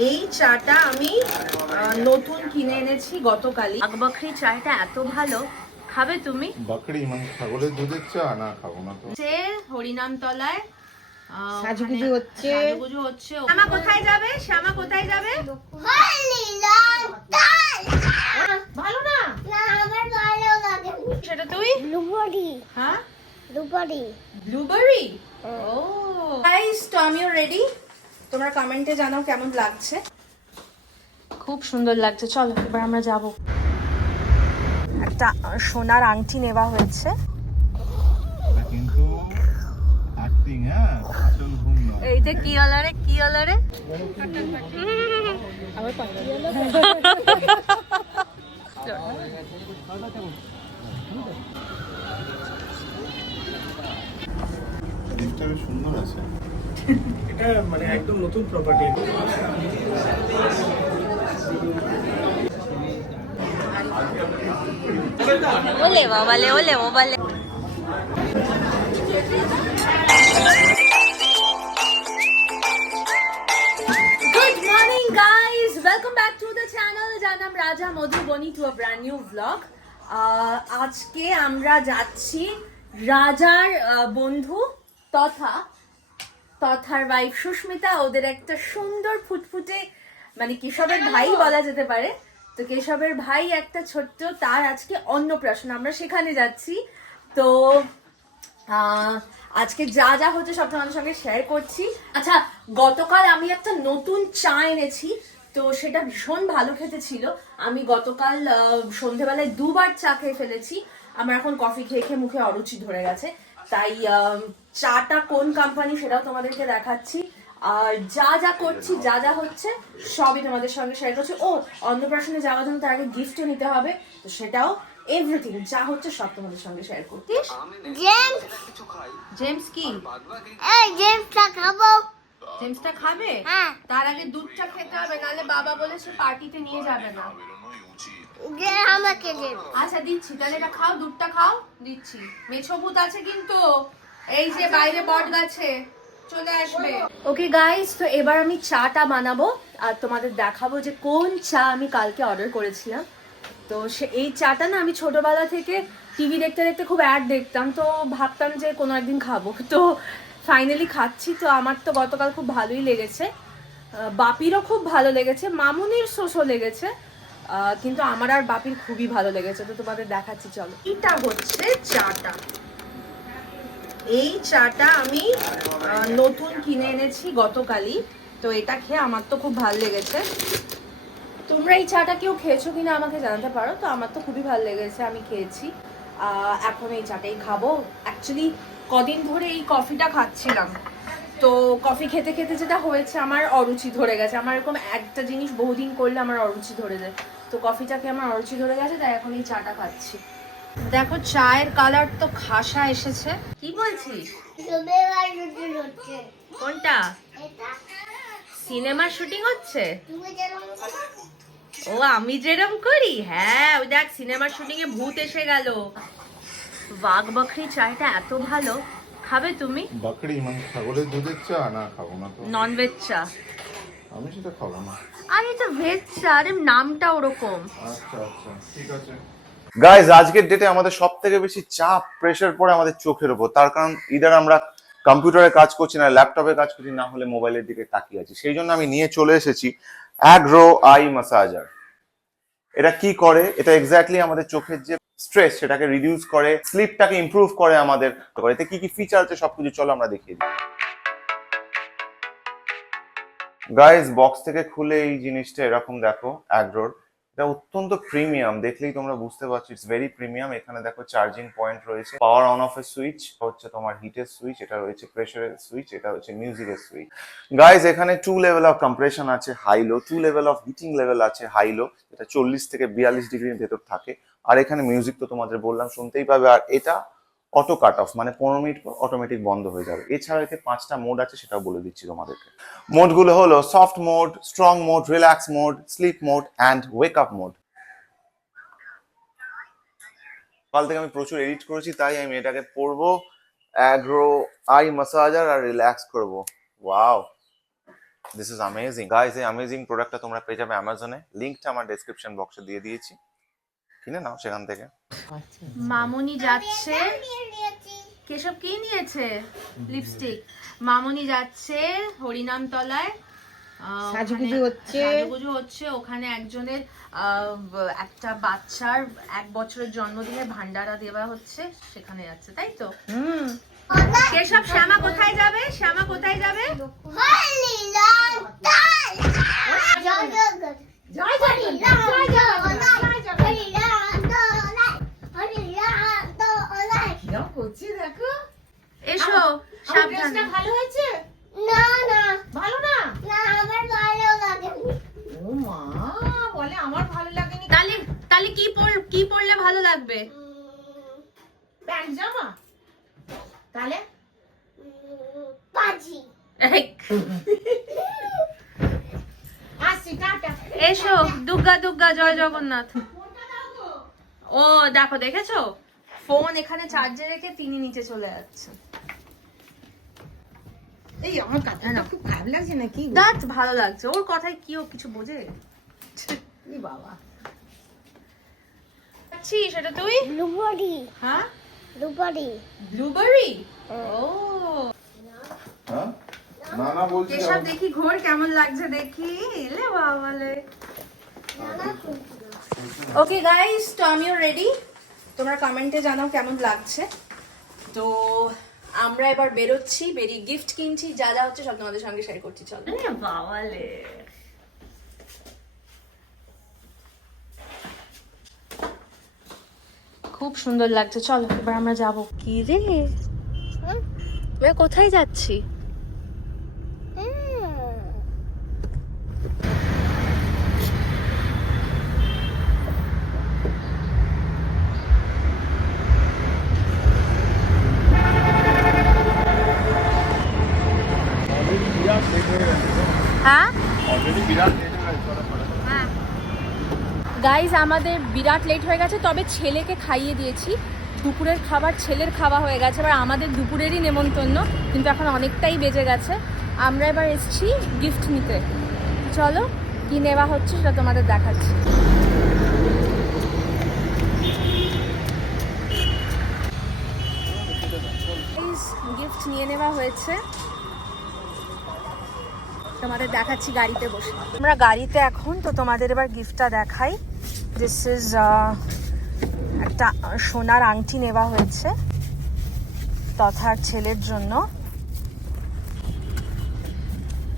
এই চাটা আমি নতুন কিনে এনেছি গতকালই। আকবখরি চাটা এত ভালো খাবে তুমি? বাকরি মানে ছাগলের দুধের চা না খাব না তো। সে হরিনাম তলায় সাজুগুজু হচ্ছে। সাজুগুজু হচ্ছে শ্যামা কোথায় যাবে? শ্যামা কোথায় যাবে? ভালো না? সেটা তুই? হ্যাঁ? ব্লুবেরি। ও। গাইস তো আমিও রেডি তোমরা কমেন্টে জানাও কেমন লাগছে। খুব সুন্দর লাগছে। চলো এবার আমরা যাব। একটা সোনার আংটি নেওয়া হয়েছে। এটা কিন্তু অ্যাক্টিং হ্যাঁ? আসল ঘুম নয় এইটা কি হলো রে? কি হলো রে? জিনিসটা বেশ সুন্দর আছে। এটা মানে একদম নতুন প্রপার্টি ওলে বাবালে ওলে বাবালে। Good morning guys welcome back to the channel যার নাম Raja Madhubani to a brand new vlog আজকে আমরা যাচ্ছি রাজার বন্ধু তথা তথার ওয়াইফ সুস্মিতা ওদের একটা সুন্দর ফুটফুটে মানে কেশবের ভাই বলা যেতে পারে। তো কেশবের ভাই একটা ছোট্ট তার আজকে অন্নপ্রাশন আমরা সেখানে যাচ্ছি। তো আজকে যা যা হচ্ছে সব তোমাদের সঙ্গে শেয়ার করছি। আচ্ছা গতকাল আমি একটা নতুন চা এনেছি তো সেটা ভীষণ ভালো খেতে ছিল। আমি গতকাল আহ, সন্ধেবেলায় দুবার চা খেয়ে ফেলেছি। আমার এখন কফি খেয়ে খেয়ে মুখে অরুচি ধরে গেছে। তাই আহ, চাটা কোন কোম্পানি সেটাও তোমাদেরকে দেখাচ্ছি। আর যা যা করছি যা যা হচ্ছে সবই তোমাদের সঙ্গে শেয়ার করছি। ও অন্নপ্রাশনে যাওয়ার জন্য তার আগে গিফটও নিতে হবে তো সেটাও এভরিথিং যা হচ্ছে সব তোমাদের সঙ্গে শেয়ার করতিস জেমস জেমস কি? এই জেমসটা খাব। জেমসটা খাবে? হ্যাঁ। তার আগে দুধটা খেতে হবে নালে বাবা বলেছে পার্টিতে নিয়ে যাবে না। আমাকে আচ্ছা দিচ্ছি। তাহলে এটা খাও দুধটা খাও দিচ্ছি। মেছো আছে কিন্তু। এই যে বাইরে বট গাছে চলে আসবে। ওকে গাইস তো এবার আমি চাটা বানাবো। আর তোমাদের দেখাবো যে কোন চা আমি কালকে অর্ডার করেছিলাম। তো সে এই চাটা না আমি ছোটবেলা থেকে টিভি দেখতে দেখতে খুব অ্যাড দেখতাম। তো ভাবতাম যে কোনো একদিন খাব। তো ফাইনালি খাচ্ছি। তো আমার তো গতকাল খুব ভালোই লেগেছে। বাপিরও খুব ভালো লেগেছে। মামুনির শোষও লেগেছে। কিন্তু আমার আর বাপির খুবই ভালো লেগেছে তো তোমাদের দেখাচ্ছি চলো। এটা হচ্ছে চাটা। এই চাটা আমি নতুন কিনে এনেছি গতকালই তো এটা খেয়ে আমার তো খুব ভালো লেগেছে। তোমরা এই চাটা কেউ খেয়েছো কিনা আমাকে জানাতে পারো তো আমার তো খুবই ভালো লেগেছে আমি খেয়েছি। আহ, এখন এই চাটাই খাব। অ্যাকচুয়ালি কদিন ধরে এই কফিটা খাচ্ছিলাম। তো কফি খেতে খেতে যেটা হয়েছে আমার অরুচি ধরে গেছে। আমার এরকম একটা জিনিস বহুদিন করলে আমার অরুচি ধরে যায়। তো কফিটাকে আমার অরুচি ধরে গেছে তাই এখন এই চাটা খাচ্ছি। দেখো চায়ের কালার তো খাসা এসেছে। কি বলছিস? কোনটা? সিনেমার শুটিং হচ্ছে? ও আমি যেরম করি? হ্যাঁ ওই দেখ সিনেমার শুটিং এ ভূত এসে গেল। বাঘ বকরি চাটা এত ভালো। খাবে তুমি? বাকরি মানে ছাগলের দুধের চা? না খাব না তো। নন ভেজ চা। আমি সেটা খাব। না আর এটা ভেজ আরে নামটা ওরকম। আচ্ছা আচ্ছা ঠিক আছে। গাইজ আজকের ডেটে আমাদের সব থেকে বেশি চাপ প্রেশার পড়ে আমাদের চোখের ওপর তার কারণ ইদার আমরা কম্পিউটারে কাজ করছি না ল্যাপটপে কাজ করছি না হলে মোবাইলের দিকে তাকিয়ে আছি। সেই জন্য আমি নিয়ে চলে এসেছি অ্যাগ্রো আই মাসাজার এটা কি করে? এটা এক্স্যাক্টলি আমাদের চোখের যে স্ট্রেস সেটাকে রিডিউস করে স্লিপটাকে ইমপ্রুভ করে আমাদের। এতে কি কি ফিচার আছে সবকিছু চলো আমরা দেখিয়ে দিই। গাইজ বক্স থেকে খুলে এই জিনিসটা এরকম দেখো অ্যাগ্রোর এটা অত্যন্ত প্রিমিয়াম দেখলেই তোমরা বুঝতে পারছ ইটস ভেরি প্রিমিয়াম এখানে দেখো চার্জিং পয়েন্ট রয়েছে পাওয়ার অন অফ এর সুইচ হচ্ছে তোমার হিটের সুইচ এটা রয়েছে প্রেসারের সুইচ এটা হচ্ছে মিউজিকের সুইচ গাইজ এখানে টু লেভেল অফ কম্প্রেশন আছে high low two level of heating level আছে হাই লো যেটা চল্লিশ থেকে বিয়াল্লিশ ডিগ্রির ভেতর থাকে। আর এখানে মিউজিক তো তোমাদের বললাম, শুনতেই পাবে। আর এটা অটো কাট অফ মানে পনেরো মিনিট পর অটোমেটিক বন্ধ হয়ে যাবে। এছাড়া এতে পাঁচটা মোড আছে, সেটাও বলে দিচ্ছি তোমাদেরকে। মোডগুলো হলো soft mode strong mode relax mode sleep mode and wake up mode কাল থেকে আমি প্রচুর এডিট করেছি, তাই আমি এটাকে পরবো অ্যাগ্রো আই মাসাজার আর রিল্যাক্স করব। Wow this is amazing guys এই অ্যামেজিং প্রোডাক্টটা তোমরা পেয়ে যাবে অ্যামাজনে লিঙ্কটা আমার ডেসক্রিপশন বক্সে দিয়ে দিয়েছি। কিনে নাও সেখান থেকে। আচ্ছা। মামুনি যাচ্ছে। কেশব কি নিয়েছে? লিপস্টিক। মামুনি যাচ্ছে হরিনাম তলায়। সাজুগুজু হচ্ছে। সাজুগুজু হচ্ছে। ওখানে একজনের আহ, একটা বাচ্চার এক বছরের জন্মদিনে ভান্ডারা দেওয়া হচ্ছে। সেখানে যাচ্ছে তাই তো? হুম। কেশব শ্যামা কোথায় যাবে? শ্যামা কোথায় যাবে হলি লন্ডন জয় জগৎ জয় হরি জয় জগৎ হরি লন্ডন হরি লন্ডন কিরম করছি দেখো এসো সাবধানে ভালো হয়েছে না না ভালো না না আমার ভালো লাগেনি ও মা বলে আমার ভালো লাগেনি তাহলে তাহলে কি পর কি পরলে ভালো লাগবে উম, প্যান্ট জামা তাহলে উম, পাজি এই, আসছি টাটা এসো দুর্গা দুর্গা জয় জগন্নাথ। ও দেখো দেখেছ? ফোন এখানে চার্জে রেখে তিনি নিচে চলে যাচ্ছে এই আমার কাঁথাটা খুব খারাপ লাগছে নাকি? দাঁত ভালো লাগছে। ওর কথায় কি ও কিছু বোঝে? বাবা। ছি সেটা তুই? রুবড়ি হ্যাঁ? রুবড়ি ব্লুবেরি ও। হ্যাঁ? না না বলছি কেশব দেখি ঘোর কেমন লাগছে দেখি। এলে বাবালে। ওকে গাইস তো আমিও রেডি তোমরা কমেন্টে জানাও কেমন লাগছে। তো আমরা এবার বেরোচ্ছি বেরিয়ে গিফট কিনছি যা যা হচ্ছে সব তোমাদের সঙ্গে শেয়ার করছি চলো। বাবালে। খুব সুন্দর লাগছে চলো এবার আমরা যাব। কি রে? এবার কোথায় যাচ্ছি হ্যাঁ অলরেডি বিরাট লেট হয়ে গেছে চলো, চলো, চলো। গাইজ আমাদের বিরাট লেট হয়ে গেছে, তবে ছেলেকে খাইয়ে দিয়েছি। দুপুরের খাবার ছেলের খাওয়া হয়ে গেছে, এবার আমাদের দুপুরেরই নেমন্তন্ন, কিন্তু এখন অনেকটাই বেজে গেছে। আমরা এবার এসেছি গিফট নিতে। চলো, কি নেওয়া হচ্ছে সেটা তোমাদের দেখাচ্ছি। গিফট নিয়ে নেওয়া হয়েছে। তোমাদের দেখাচ্ছি গাড়িতে বসে। আমরা গাড়িতে এখন, তো তোমাদের এবার গিফটটা দেখাই। দিস ইজ একটা সোনার আংটি নেওয়া হয়েছে তথার ছেলের জন্য।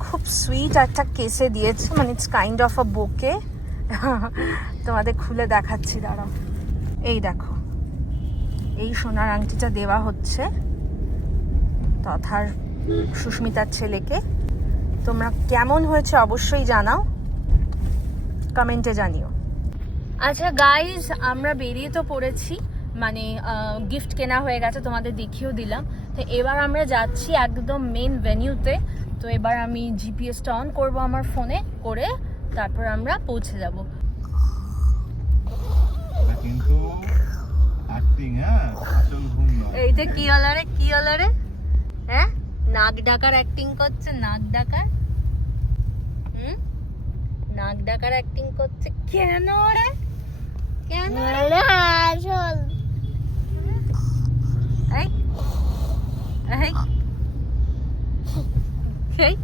খুব সুইট একটা কেসে দিয়েছে মানে it's kind of a bouquet তোমাদের খুলে দেখাচ্ছি, দাঁড়াও। এই দেখো, এই সোনার আংটিটা দেওয়া হচ্ছে তথার সুস্মিতার ছেলেকে। তোমরা কেমন হয়েছে অবশ্যই জানাও কমেন্টে জানিও। আচ্ছা গাইজ আমরা বেরিয়ে তো পড়েছি। মানে গিফট কেনা হয়ে গেছে তোমাদের দেখিয়েও দিলাম। তো এবার আমরা যাচ্ছি একদম মেন ভেনিউতে তো এবার আমি জিপিএসটা অন করব আমার ফোনে করে তারপর আমরা পৌঁছে যাব। কিন্তু হ্যাঁ? আসল ঘুম নয় এইটা কি হলো রে কি হলো রে? হ্যাঁ? নাক ডাকার অ্যাক্টিং করছে নাক ডাকার? হুম? নাক ডাকার অ্যাক্টিং করছে কেন রে? কেন? আসল এই এই এই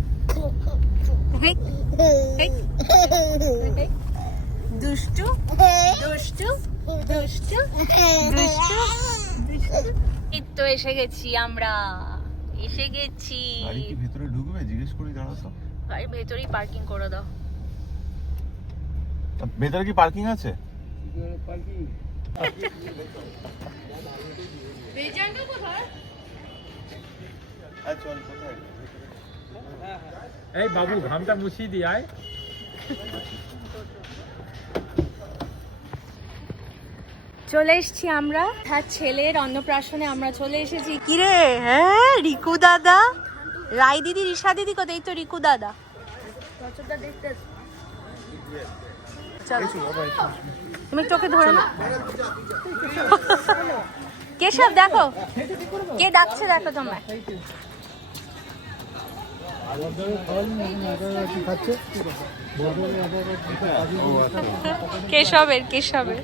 এই এই এই দুষ্টু দুষ্টু দুষ্টু দুষ্টু দুষ্টু। তো এসে গেছি আমরা এসে গেছি। গাড়ি কি ভেতরে ঢুকবে? জিজ্ঞেস করি দাঁড়াও তো। বাড়ির ভেতরেই পার্কিং করে দাও। ভেতরে কি পার্কিং আছে? এই বাবু ঘামটা মুছিয়ে দিয়ে আয়। চলে এসেছি আমরা। হ্যাঁ ছেলের অন্নপ্রাশনে আমরা চলে এসেছি। কিরে? হ্যাঁ রিকু দাদা। রাই দিদি রিসা দিদি কোথায়? এই তো রিকু দাদা। চলো। তুমি তোকে ধরে না। কেশব দেখো? কে ডাকছে দেখো তোমায়? কেশবের কেশবের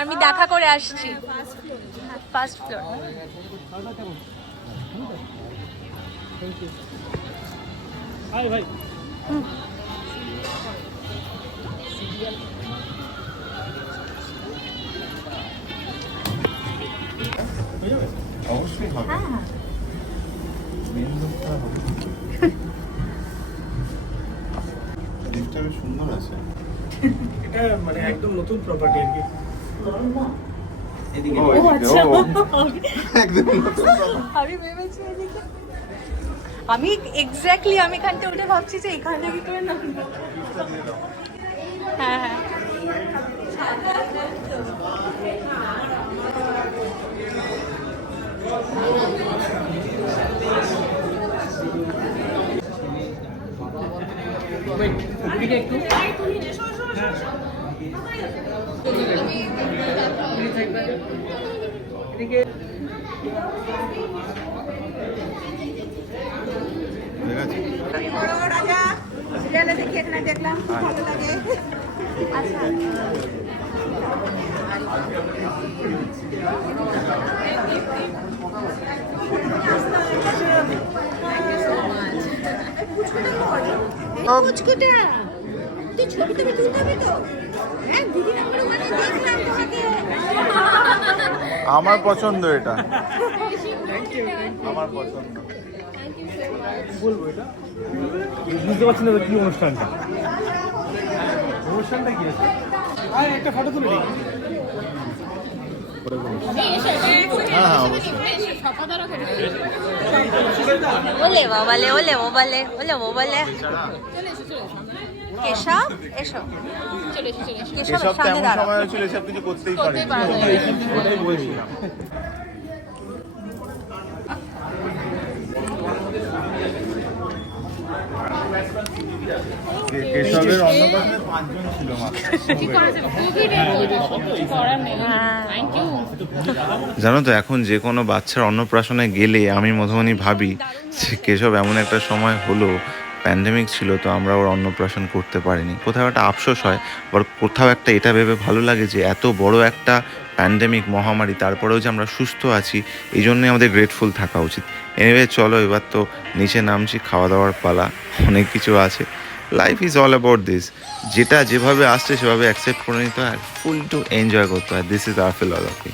আমি দেখা করে আসছি। ফার্স্ট ফ্লোর অবশ্যই হবে। জিনিসটা বেশ সুন্দর আছে। এটা মানে একদম নতুন প্রপার্টি আর কি। এদিকে, ও। একদম নতুন আমি ভেবেছি এদিকে। আমি এক্স্যাক্টলি আমি এখানটা উঠে ভাবছি যে এখানে কি করে নামবো। হ্যাঁ হ্যাঁ। ঠিক আছে। পুচকুটা তুই ছবি টবি তুলতে তো? হ্যাঁ দিদি নাম্বার ওখানে দেখলাম তোমাকে। আমার পছন্দ এটা। আমার পছন্দ। বলব এটা? বুঝতে পারছি না কি অনুষ্ঠানটা। অনুষ্ঠানটা কি আছে? আরে একটা ফটো তুলে নিই ওলে বাবালে ওলে বাবালে ওলে বাবালে। কেশব এসো। কেশব সামনে দাঁড়াও। কিছু করতেই পারি। কেশবের অন্নপ্রাশনে পাঁচজন ছিল জানো তো এখন যে কোনো বাচ্চার অন্নপ্রাশনে গেলে আমি মধুমণি ভাবি যে কেশব এমন একটা সময় হলো প্যান্ডেমিক ছিল তো আমরা ওর অন্নপ্রাশন করতে পারিনি। কোথাও একটা আফসোস হয় আবার কোথাও একটা এটা ভেবে ভালো লাগে যে এত বড় একটা প্যান্ডেমিক মহামারী তারপরেও যে আমরা সুস্থ আছি এই জন্যই আমাদের গ্রেটফুল থাকা উচিত। এনিওয়ে চলো এবার তো নিচে নামছি খাওয়া দাওয়ার পালা অনেক কিছু আছে। Life is all about this যেটা যেভাবে আসছে সেভাবে অ্যাকসেপ্ট করে নিতে হয় ফুল টু এনজয় করতে হয়। দিস ইজ আর ফিলসফি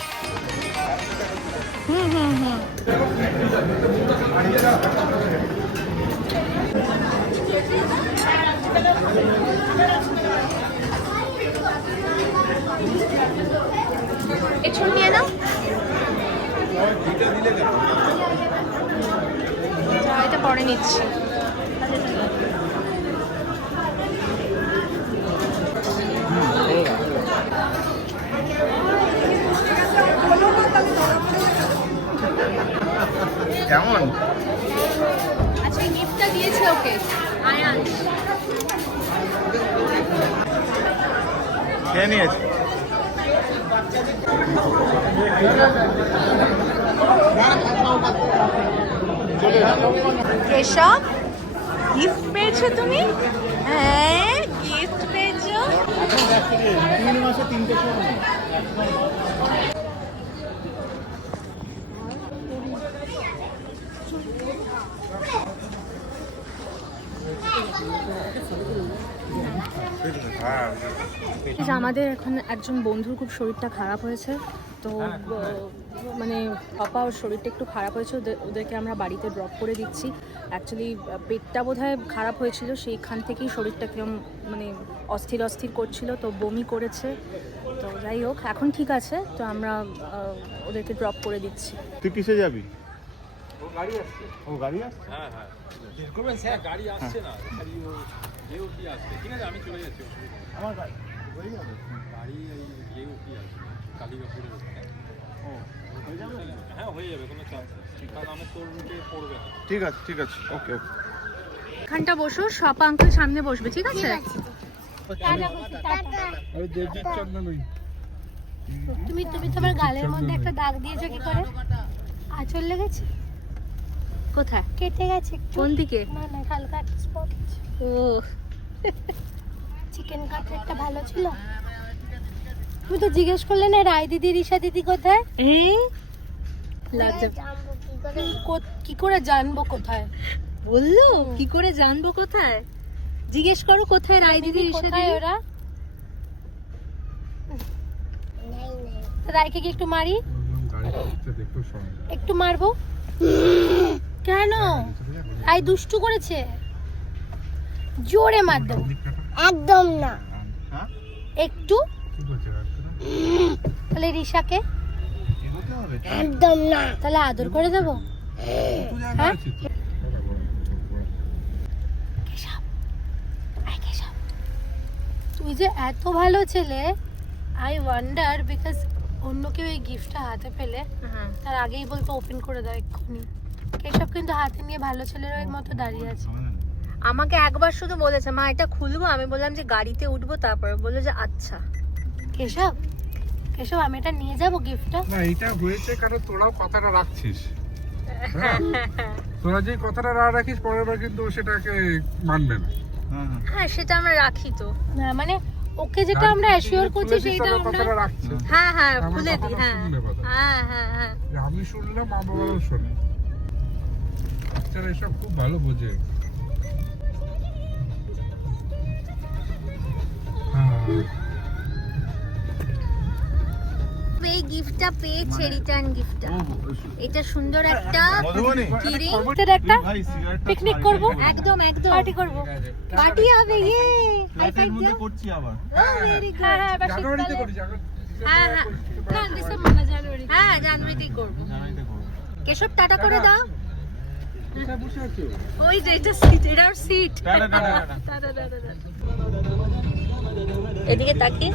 এটা পরে নিচ্ছি কেমন আচ্ছা এই গিফটটা দিয়েছে ওকে আয়ান খেয়ে নিয়েছি কেশব গিফট পেয়েছ তুমি? হ্যাঁ গিফট পেয়েছ। মাসে তিনটে আমাদের এখন একজন বন্ধুর খুব শরীরটা খারাপ হয়েছে তো হ্যাঁ, মানে পাপা ওর শরীরটা একটু খারাপ হয়েছে ওদের- ওদেরকে আমরা বাড়িতে ড্রপ করে দিচ্ছি। অ্যাকচুয়ালি পেটটা বোধহয় খারাপ হয়েছিল সেইখান থেকেই শরীরটা কিরম মানে অস্থির অস্থির করছিল তো বমি করেছে। তো যাই হোক এখন ঠিক আছে তো আমরা ওদেরকে ড্রপ করে দিচ্ছি। তুই কিসে যাবি? ও গাড়ি আসছে? ও গাড়ি আসছে? হ্যাঁ হ্যাঁ। গাড়ি আসছে না। খালি ও যে ঠিক আছে আমি চলে যাচ্ছি অসুবিধা আমার গাড়ি। হয়ে যাবে। গাড়ি এই যে অব্দি আসছে কালীবাপুরের ওখানে ও হয়ে যাবে? হ্যাঁ হয়ে যাবে কোনো চাপ নেই। কারণ আমার তোর রুটে পড়বে না। ঠিক আছে ঠিক আছে। ওকে ওকে। এখানটা বসো আঙ্কেল সামনে বসবে ঠিক আছে? টাটা আরে দেবজিৎ চন্দ্র নই। তুমি তুমি তোমার গালের মধ্যে একটা দাগ দিয়েছ কি করে? আঁচল লেগেছে? কোথায়? কেটে গেছে কোন দিকে? না না হালকা স্পট ও। চিকেন কাটলেটটা ভালো ছিল? তুমি তো জিজ্ঞেস করলে না রায় দিদি রিশা দিদি কোথায়? জানব কি করে। কো- কি করে জানব কোথায়? বলল? কি করে জানব কোথায়? জিজ্ঞেস করো কোথায় রায় দিদি দিদি? ওরা? রায়কে কি একটু মারি? একটু মারবো? কেন? রায় দুষ্টু করেছে। জোরে মার দেবো একদম না। একটু। তাহলে রিশাকে? একদম না। তাহলে আদর করে দেবো। হ্যাঁ। তুই যে এত ভালো ছেলে আই ওয়ান্ডার বিকজ অন্য কেউ এই গিফটটা হাতে পেলে হ্যাঁ। তার আগেই বলতো ওপেন করে দাও এক্ষুনি। কেশব কিন্তু হাতে নিয়ে ভালো ছেলের মতো দাঁড়িয়ে আছে। আমাকে একবার শুধু বলেছে মা এটা খুলবো? আমি বললাম যে গাড়িতে উঠবো তারপরে বলল যে আচ্ছা। কেশব কেশব আমি এটা নিয়ে যাব গিফটটা না এটা হয়েছে কারণ তোরাও কথাটা রাখছিস। হ্যাঁ? তোরা যে কথাটা না রাখিস পরের বার কিন্তু সেটাকে মানবে না। হ্যাঁ সেটা আমরা রাখি তো। না মানে ওকে যেটা আমরা অ্যাসিওর করছি তোরা আমরা কথাটা রাখছিস। হ্যাঁ হ্যাঁ খুলে দিই হ্যাঁ। হ্যাঁ হ্যাঁ হ্যাঁ। আমি শুনলাম মা বাবারাও শোনে। বাচ্চারা এসব খুব ভালো বোঝে। এই গিফটটা পেয়েছে রিটার্ন গিফটটা। এটা সুন্দর একটা মধুবনী। একটা পিকনিক করব? একদম একদম। পার্টি করব। পার্টি হবে ইয়ে হাই ফাইভ মধ্যে করছি আবার। হ্যাঁ হ্যাঁ। জানুয়ারিতে করি হ্যাঁ হ্যাঁ। না ডিসেম্বর না জানুয়ারি। হ্যাঁ জানুয়ারিতেই করব। জানুয়ারিতে করব। কেশব টাটা করে দাও। ওই যে এটা সিট এটা seat tata. Tata tata tata. এদিকে তাকিয়ে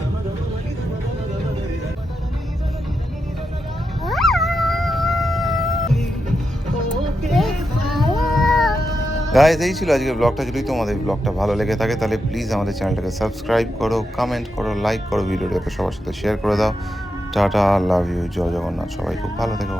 গাইজ এই ছিল আজকের ব্লগটা যদি তোমাদের ব্লগটা ভালো লেগে থাকে, তাহলে প্লিজ আমাদের চ্যানেলটাকে সাবস্ক্রাইব করো কমেন্ট করো লাইক করো ভিডিওটাকে সবার সাথে শেয়ার করে দাও। টাটা লাভ ইউ জয় জগন্নাথ। সবাই খুব ভালো থেকো।